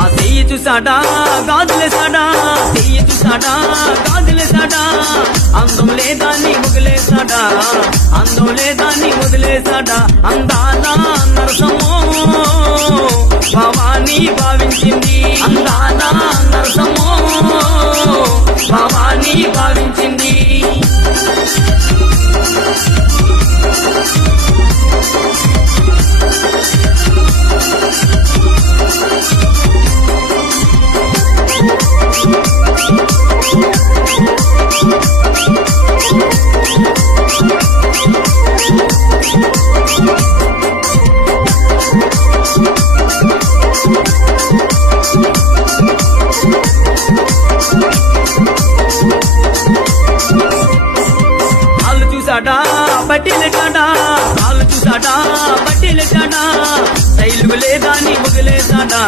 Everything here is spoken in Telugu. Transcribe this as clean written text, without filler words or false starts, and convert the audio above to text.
ఆ చెయ్యి చూసాడా గాజులేసాడా, చెయ్యి చూసాడా గాజులేసాడా, అందం లేదాన్ని వదిలేసాడా, అందం లేదాన్ని వదిలేసాడా. అందాల నరసమో భవానీ భావించింది, అందాల నరసమో భవానీ భావించింది. కాళ్ళు చూసాడా పట్టిలెట్టాడా, కాళ్ళు చూసాడా పట్టిలెట్టాడా, శైలుగు లేదాన్ని వదిలేసాడా.